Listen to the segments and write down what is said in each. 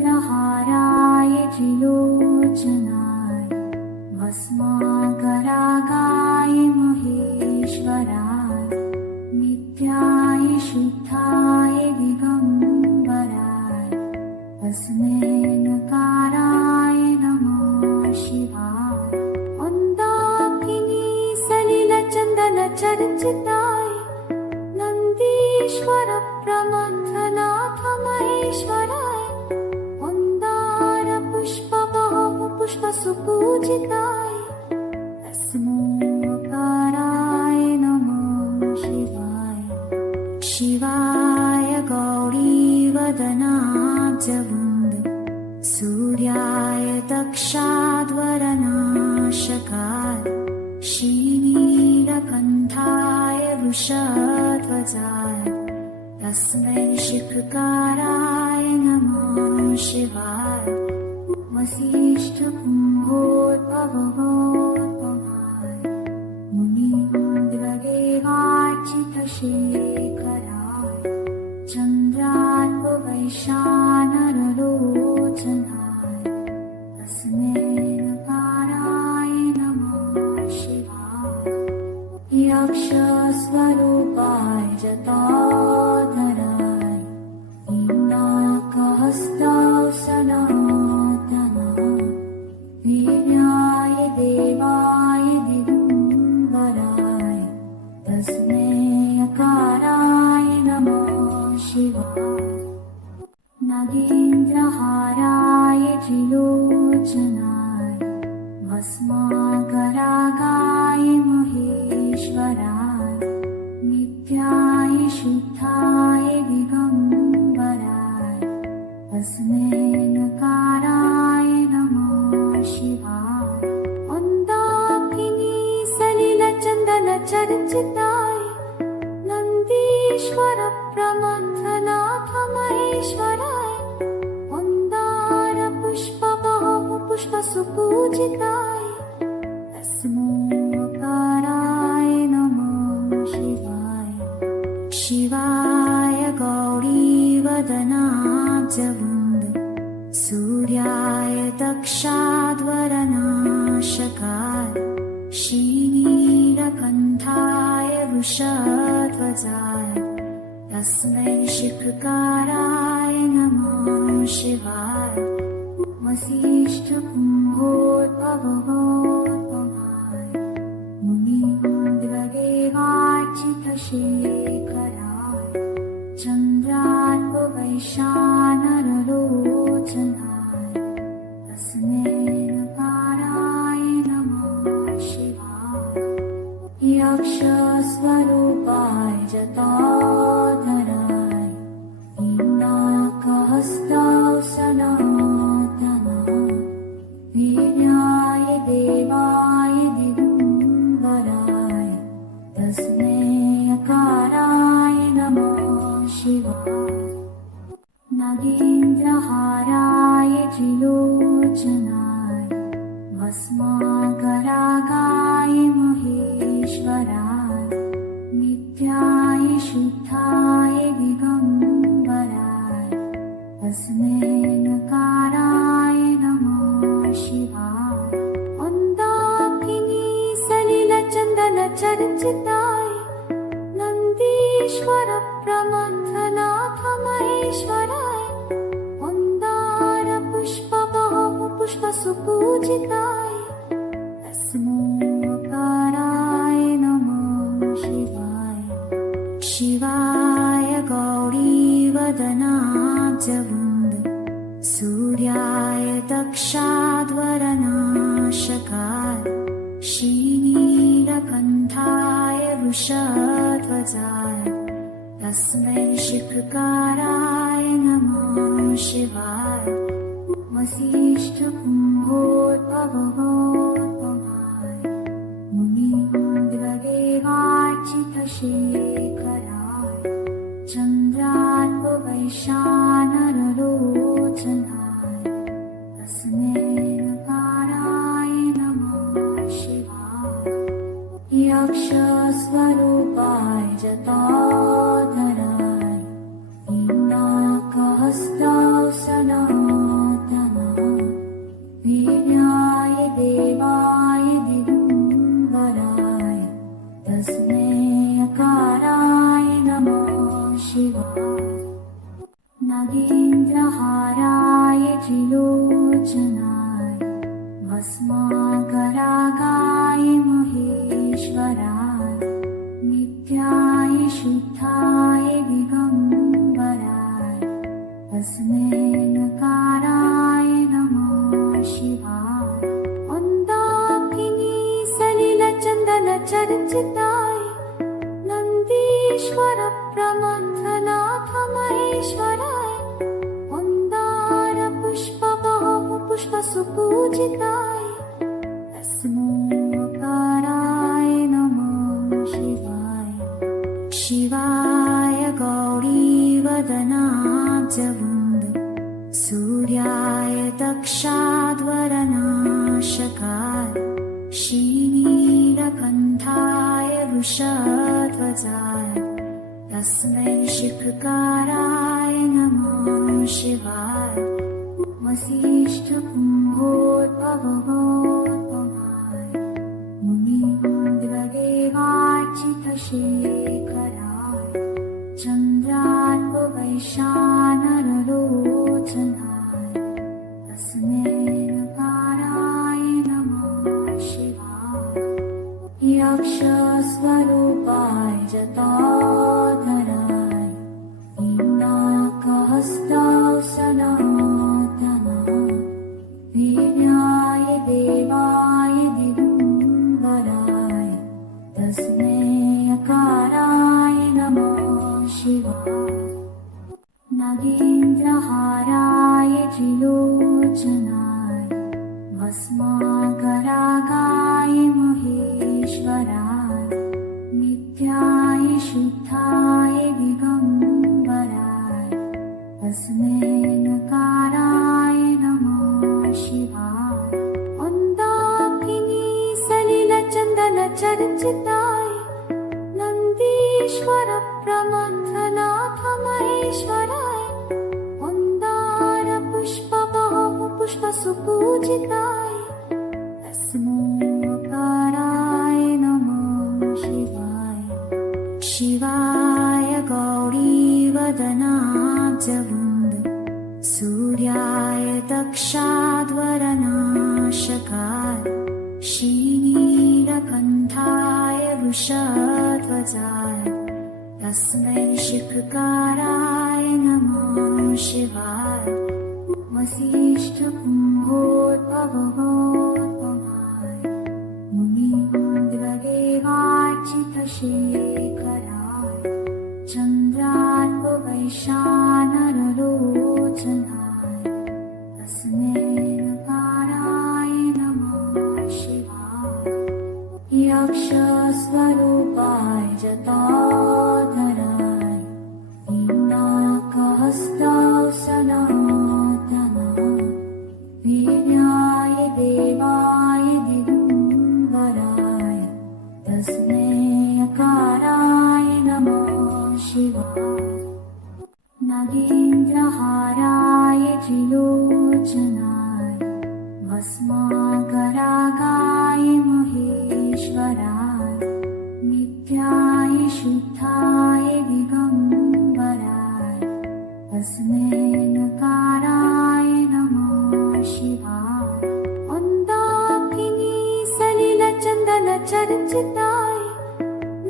नगेन्द्रहाराय त्रिलोचनाय भस्माकरागाय महेश्वराय नित्याय शुद्धाय दिगम्बराय तस्मै नकाराय नमः शिवाय मन्दाकिनी सलिलचन्दनचर्चिताय नन्दीश्वर प्रमथनाथ महेश्वराय मन्दार पुष्पसुपूजिताय तस्मोकाराय नमः शिवाय शिवाय गौरीवदनाब्जवृन्द सूर्याय दक्षाध्वरनाशकाय श्रीनीलकण्ठाय वृषध्वजाय तस्मै शिखकाराय नमः शिवाय वसिष्ठकुम्भोद्भवोद्भवाय मुनीन्द्रदेवार्चितशेखराय चन्द्रार्कवैशानरलोचनाय तस्मै नकाराय नमः शिवाय यक्षस्वरूपाय जटाधराय हिरण्यकहस्ताय सनातनाय वीर्याय देवाय दिगम्बराय तस्मै नकाराय नमः शिवाय नगेन्द्रहाराय त्रिलोचनाय भस्माकरागाय महेश्वराय नित्याय शुद्धाय दिगम्बराय तस्मै नकाराय नमः शिवाय मन्दाकिनी सलिलचन्दनचर्चिताय नन्दीश्वर प्रमथनाथ महेश्वराय मन्दार पुष्पसुपूजिताय तस्मोकाराय नमः शिवाय शिवाय गौरीवदनाब्जवृन्द सूर्याय दक्षाध्वरनाशकाय श्रीनीलकण्ठाय वृषध्वजाय तस्मै शिखकाराय नमः शिवाय वसिष्ठकुम्भोद्भवोद्भवाय मुनीन्द्रदेवार्चितशेखराय चन्द्रार्कवैशानरलोचनाय तस्मै नकाराय नमः शिवाय यक्षस्वरूपाय जटाधराय हिरण्यकहस्ताय सनातनाय वीर्याय देवाय दिगम्बराय तस्मै नकाराय नमः शिवाय नगेन्द्रहाराय त्रिलोचनाय भस्माकरागाय महेश्वराय नित्याय शुद्धाय दिगम्बराय तस्मै नकाराय नमः शिवाय मन्दाकिनी सलिलचन्दनचर्चिताय नन्दीश्वर प्रमथनाथ महेश्वराय मन्दार पुष्पसुपूजिताय तस्मोकाराय नमः शिवाय शिवाय गौरीवदनाब्जवृन्द सूर्याय दक्षाध्वरनाशकाय श्रीनीलकण्ठाय वृषध्वजाय तस्मै शिखकाराय नमः शिवाय वसिष्ठकुम्भोद्भवोद्भवाय मुनीन्द्रदेवार्चितशेखराय चन्द्रार्कवैशानरलोचनाय तस्मै नकाराय नमः शिवाय यक्षस्वरूपाय जटाधराय हिरण्यकहस्ताय नागेन्द्रहाराय त्रिलोचनाय भस्माकरागाय महेश्वराय नित्याय शुद्धाय दिगम्बराय तस्मै नकाराय नमः शिवाय मन्दाकिनी सलिलचन्दनचर्चिताय नन्दीश्वर प्रमथनाथ महेश्वराय मन्दार पुष्पसुपूजिताय तस्मोकाराय नमः शिवाय शिवाय गौरीवदनाब्जवृन्द सूर्याय दक्षाध्वरनाशकाय श्रीनीलकण्ठाय वृषध्वजाय तस्मै शिखकाराय नमः शिवाय वसिष्ठकुम्भोद्भवोद्भवाय मुनीन्द्रदेवार्चितशेखराय चन्द्रार्कवैशानरलोचनाय तस्मै नकाराय नमः शिवाय यक्षस्वरूपाय जटाधराय हिरण्यकहस्ताय सनातनाय वीर्याय देवाय दिगम्बराय तस्मै अकाराय नमः शिवाय नागेन्द्रहाराय त्रिलोचनाय भस्माकरागाय महेश्वराय नित्याय शुद्धाय दिगम्बराय तस्मै नकाराय नमः शिवाय मन्दाकिनी सलिलचन्दनचर्चिताय नन्दीश्वर प्रमथनाथ महेश्वराय मन्दार पुष्पसुपूजिताय तस्मोकाराय नमः शिवाय शिवाय गौरीवदनाब्जवृन्द सूर्याय दक्षाध्वरनाशकाय श्रीनीलकण्ठाय वृषध्वजाय तस्मै शिखकाराय नमः शिवाय वसिष्ठकुम्भोद्भवोद्भवाय मुनीन्द्रदेवार्चितशेखराय चन्द्रार्कवैशानरलोचनाय तस्मै नकाराय नमः शिवाय यक्षस्वरूपाय जटाधराय हिरण्यकहस्ताय सनातनाय वीर्याय देवाय दिगम्बराय तस्मै अकाराय नमः शिवाय नागेन्द्रहाराय त्रिलोचनाय भस्माकरागाय महेश्वराय नित्याय शुद्धाय दिगम्बराय तस्मै नकाराय नमः शिवाय मन्दाकिनी सलिलचन्दनचर्चिताय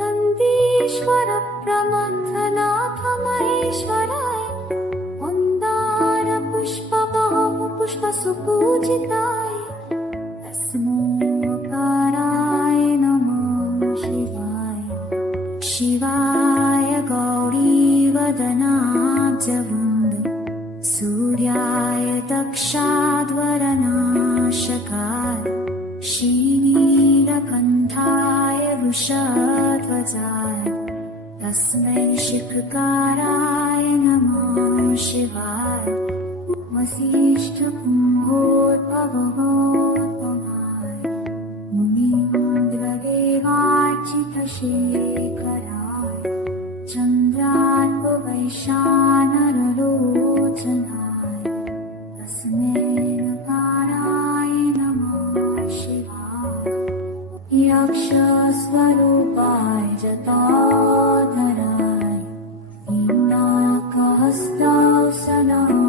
नन्दीश्वर प्रमथनाथ महेश्वराय मन्दार पुष्पसुपूजिताय तस्मोकाराय नमः शिवाय शिवाय गौरीवदनाब्जवृन्द सूर्याय दक्षाध्वरनाशकाय श्रीनीलकण्ठाय वृषध्वजाय तस्मै शिखकाराय नमः शिवाय वसिष्ठकुम्भोद्भवोद्भवाय मुनीन्द्रदेवार्चितशेखराय चन्द्रार्कवैशानरलोचनाय तस्मै नकाराय नमः शिवाय यक्षस्वरूपाय जटाधराय हिरण्यकहस्ताय सनातनाय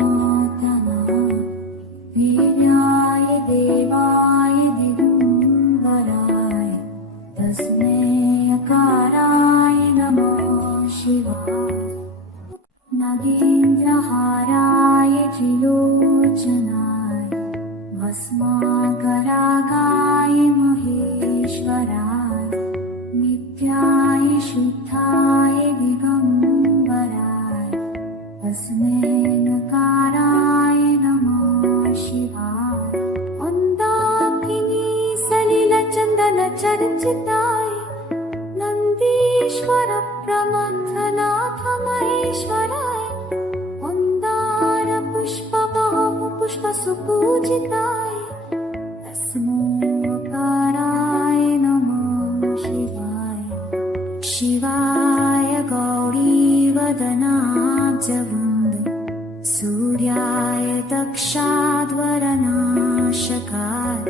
भस्मागरागाय महेश्वराय नित्याय शुद्धाय दिगंबराय तस्मै नकाराय नमः शिवाय मंदाकिनी सलिलचंदन चर्चिताय नंदीश्वर प्रमथनाथ महेश्वराय मंदार पुष्प बहु पुष्प सुपूजिताय तस्मोकाराय नमः शिवाय शिवाय गौरीवदनाब्जवृन्द सूर्याय दक्षाध्वरनाशकाय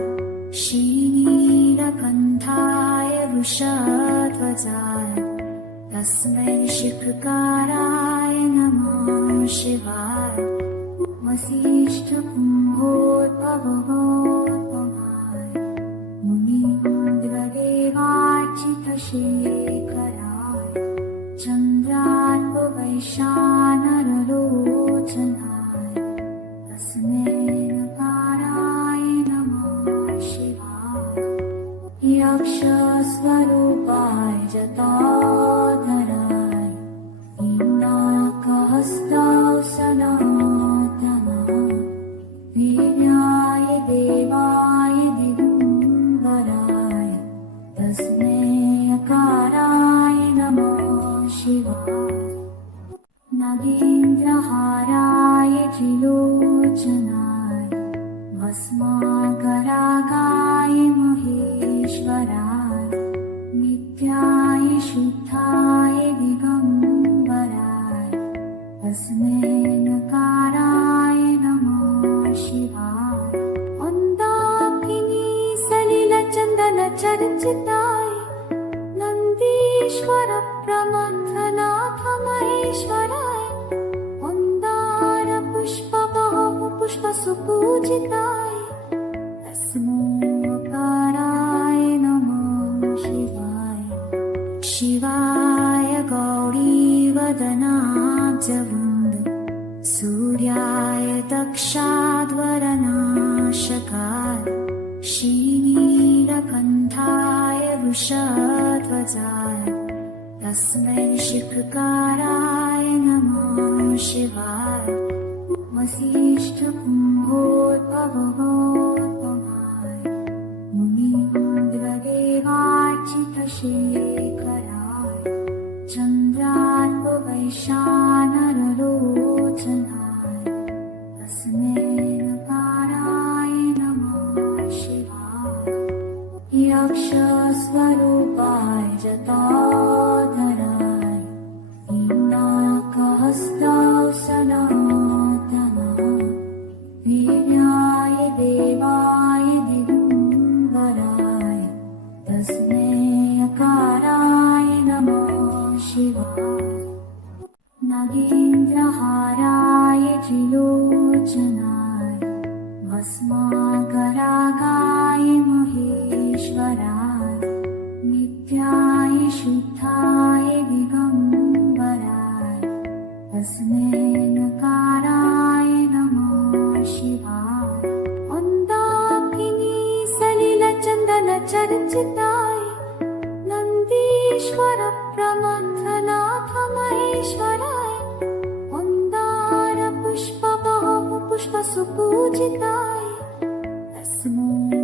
श्रीनीलकण्ठाय वृषध्वजाय तस्मै शिखकाराय नमः शिवाय वसिष्ठकुम्भोद्भवोद्भवाय मुनीन्द्रदेवार्चितशेखराय चन्द्रार्कवैशानरलोचनाय तस्मै नकाराय नमः शिवाय यक्षस्वरूपाय जटाधराय इन्दाकहस्ताय सनातनाय वीर्याय देवाय दिगंबराय तस्मै अकाराय नमः शिवाय नागेन्द्रहाराय त्रिलोचनाय भस्मागरागाय महेश्वराय नित्याय शुद्धाय दिगंबराय तस्मै नकाराय नमः शिवाय मंदाकिनी सलिलचंदन चर्चिताय नंदीश्वर प्रमथनाथ महेश्वराय मंदार पुष्प बहु पुष्प सुपूजिताय तस्मोकाराय नमः शिवाय शिवाय गौरीवदनाब्जवृन्द सूर्याय दक्षाध्वरनाशकाय श्रीनीलकण्ठाय वृषध्वजाय तस्मै शिखकाराय नमः शिवाय वसिष्ठकुम्भोद्भवोद्भवाय मुनीन्द्रदेवार्चितशेखराय चन्द्रार्कवैशानरलोचनाय तस्मै नकाराय नमः शिवाय यक्षस्वरूपाय जटाधराय इन्दाकहस्ताय सनातनाय वीर्याय देवाय दिगंबराय तस्मै अकाराय नमः शिवाय नागेन्द्रहाराय त्रिलोचनाय भस्मागरागाय महेश्वराय नित्याय शुद्धाय दिगंबराय तस्मै नकाराय नमः शिवाय मंदाकिनी सलिलचंदन चर्चिताय नंदीश्वर प्रमथनाथ महेश्वराय मंदार पुष्प बहु पुष्प सुपूजिताय तस्मोकाराय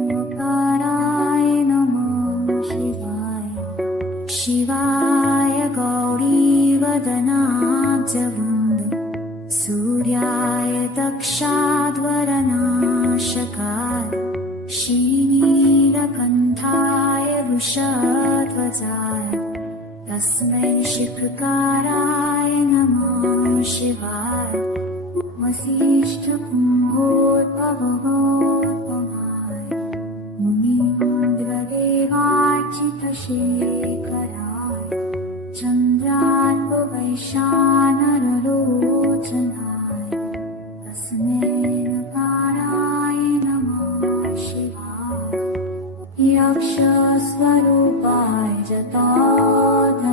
नमः शिवाय शिवाय गौरीवदनाब्जवृन्द सूर्याय दक्षाध्वरनाशकाय श्रीनीलकण्ठाय वृषध्वजाय तस्मै शिखकाराय नमः शिवाय वसिष्ठकुम्भोद्भवोद्भवाय मुनीन्द्रदेवार्चितशेखराय चन्द्रार्कवैशानरलोचनाय तस्मै नकाराय नमः शिवाय यक्षस्वरूपाय जटाधराय